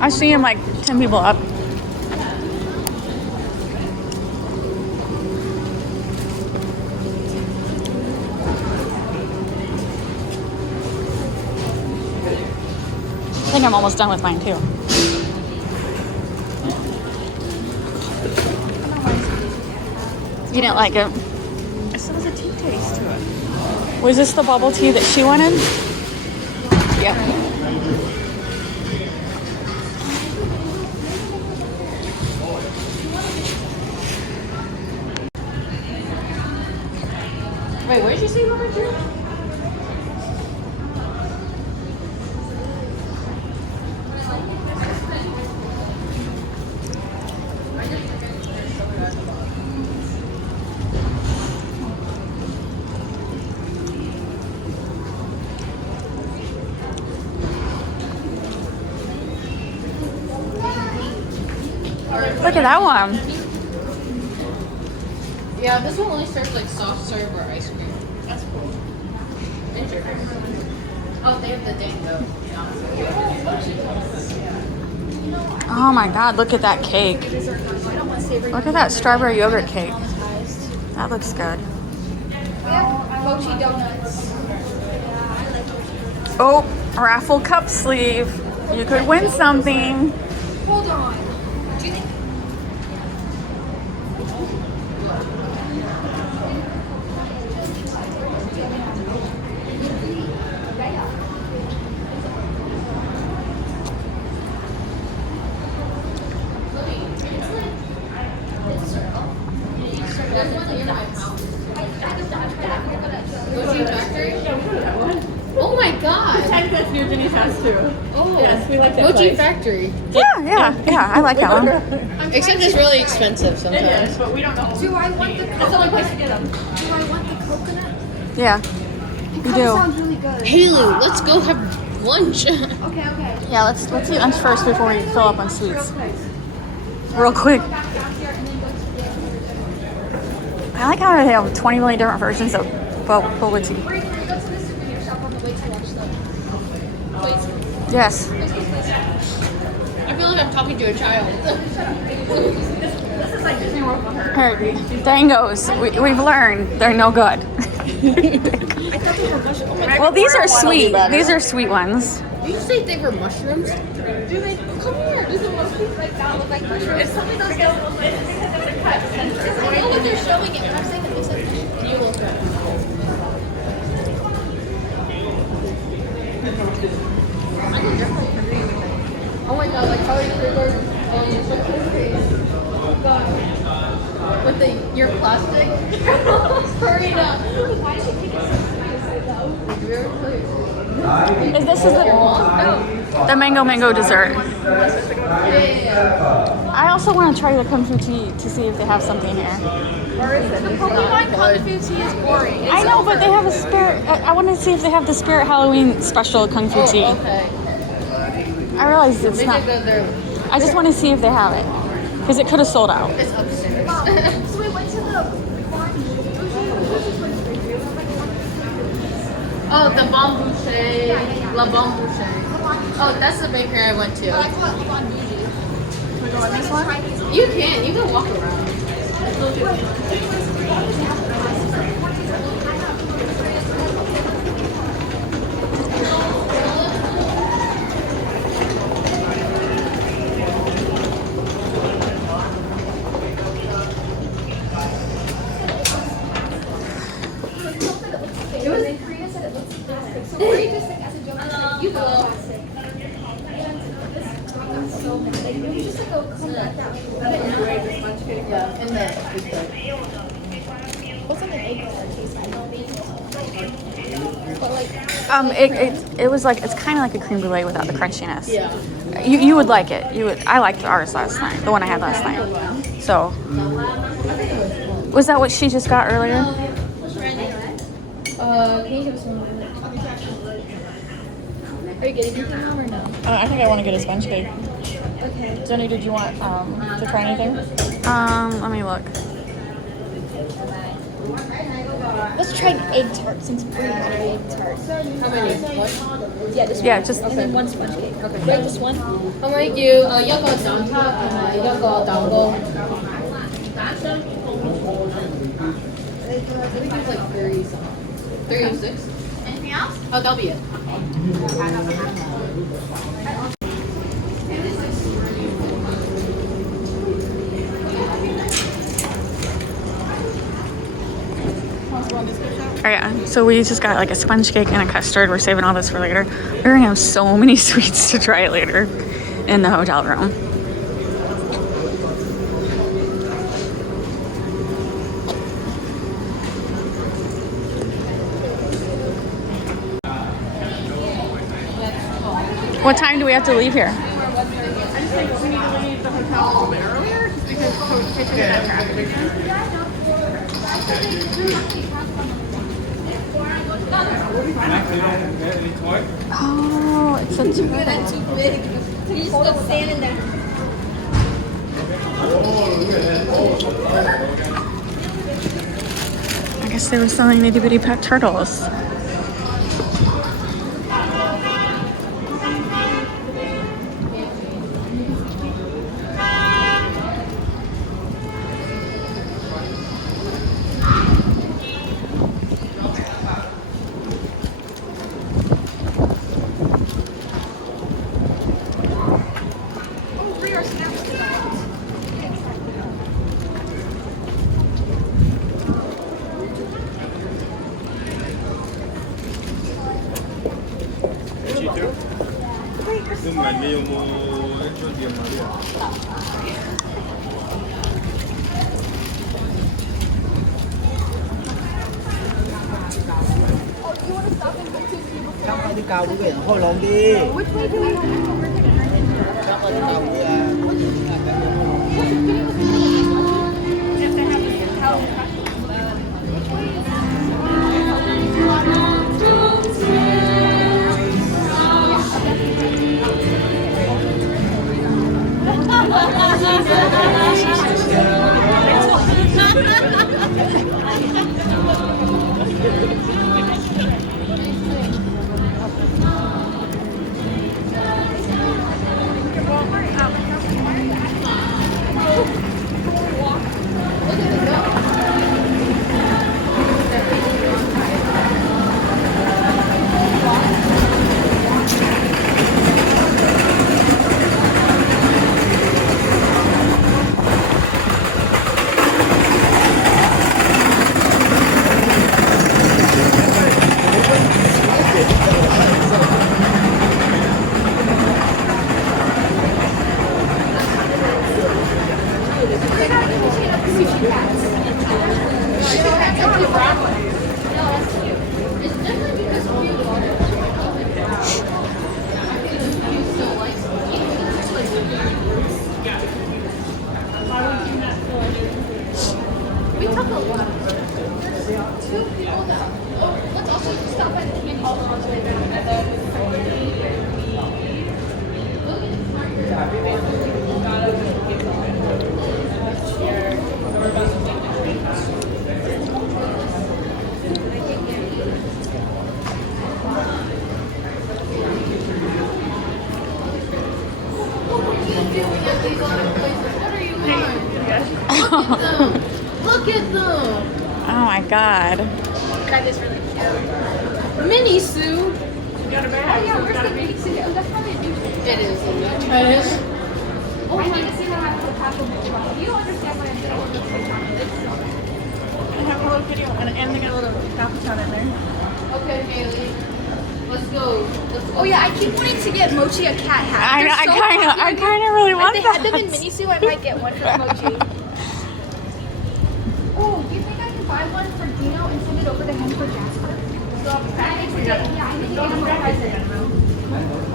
I see him like 10 people up. I think I'm almost done with mine too. You didn't like it? It still has a tea taste to it. Was this the bubble tea that she wanted? Yeah. Wait, what did you say about my drink? Look at that one. Yeah, this one only serves like soft serve or ice cream. That's cool. Oh, they have the dango. Oh my god, look at that cake. Look at that strawberry yogurt cake. That looks good. Mochi donuts. Oh, raffle cup sleeve. You could win something. Hold on. Do you think? Oh my god! That's near Jenny's house too. Oh, Yes, we like that Mochi place. Factory. Yeah, I like that one. Except it's really expensive It sometimes. is, but we don't know. Do I want the That's the only place to get them. Do I want the coconut? Yeah, It you kinda do. sounds really good. Haley, let's go have lunch. Okay. Yeah, let's eat lunch first before we fill up on sweets. Real quick. I like how they have 20 million different versions of boba tea. We're gonna go to the souvenir shop on the way to watch the Yes. I feel like I'm talking to a child. This is like Disney World for her. Her dangos, we've learned they're no good. Well, these are sweet. These are sweet ones. Did you say they were mushrooms? Do they? Come here. Do the most like that look like mushrooms? If something does get a little bit, it's because of the cut. I know what they're showing it, and I'm saying that they said You look at it. Oh my god, like how you record with the your plastic. Hurry up. why did she take it so seriously? This is the mango dessert. I also want to try the kung fu tea to see if they have something here. The Pokemon Kung Fu tea is boring. I know, but they have a spirit. I want to see if they have the Spirit Halloween special kung fu tea. Okay. I realize it's We not. could go there. I just want to see if they have it, because it could have sold out. It's upstairs. So we went to the Oh, the Bon Boucher. La Bon Boucher. Oh, that's the bakery I went to. I call it Bon Bougie. You can. You can walk around. So where you just like as a joke, you go plastic. So like you just like go come like that. Yeah, and then What's like an egg that tastes like? But like It was like, it's kind of like a creme brulee without the crunchiness. yeah. You would like it. You would. I liked ours last night. The one I had last night. So, was that what she just got earlier? can you give us one? Are you getting anything now or no? I think I want to get a sponge cake. Okay. Jenny, did you want to try anything? Let me look. Let's try an egg tart since Brie had an egg tart. How many? One? Yeah, just Yeah, one. just- and then one sponge cake. Okay. Right, just one. I'll make you a yogurt downtown and a yogurt dango. I think it's like 3 something. 3 or 6. Anything else? Oh, that'll be it. Alright, so we just got like a sponge cake and a custard. We're saving all this for later. We're gonna have so many sweets to try later in the hotel room. What time do we have to leave here? I just think we need to leave the hotel a little bit earlier just because Coach that traffic again. Oh, it's a turtle. That's too big. You just put sand in there. I guess they were selling itty bitty pet turtles. Đi cao quý vị, thôi lộn đi. Chắc là đi cao quý Look at them. Oh my god. That is really cute. Mini Sue. Got a bag. Yeah, where's the big city? Oh, that's probably a new one. It is. It is. Oh, I need to see what happens with Taco Bell. You understand what I'm saying? I have Hello Kitty and they got a little capuchin in there. Okay, Haley. Let's go. Oh yeah, I keep wanting to get Mochi a cat hat. I They're so kind popular. of really want If they that. had them in Miniso, I might get one for Mochi. Oh, do you think I can buy one for Dino and send it over to him for Jasper? So, yeah, I need to get animal present.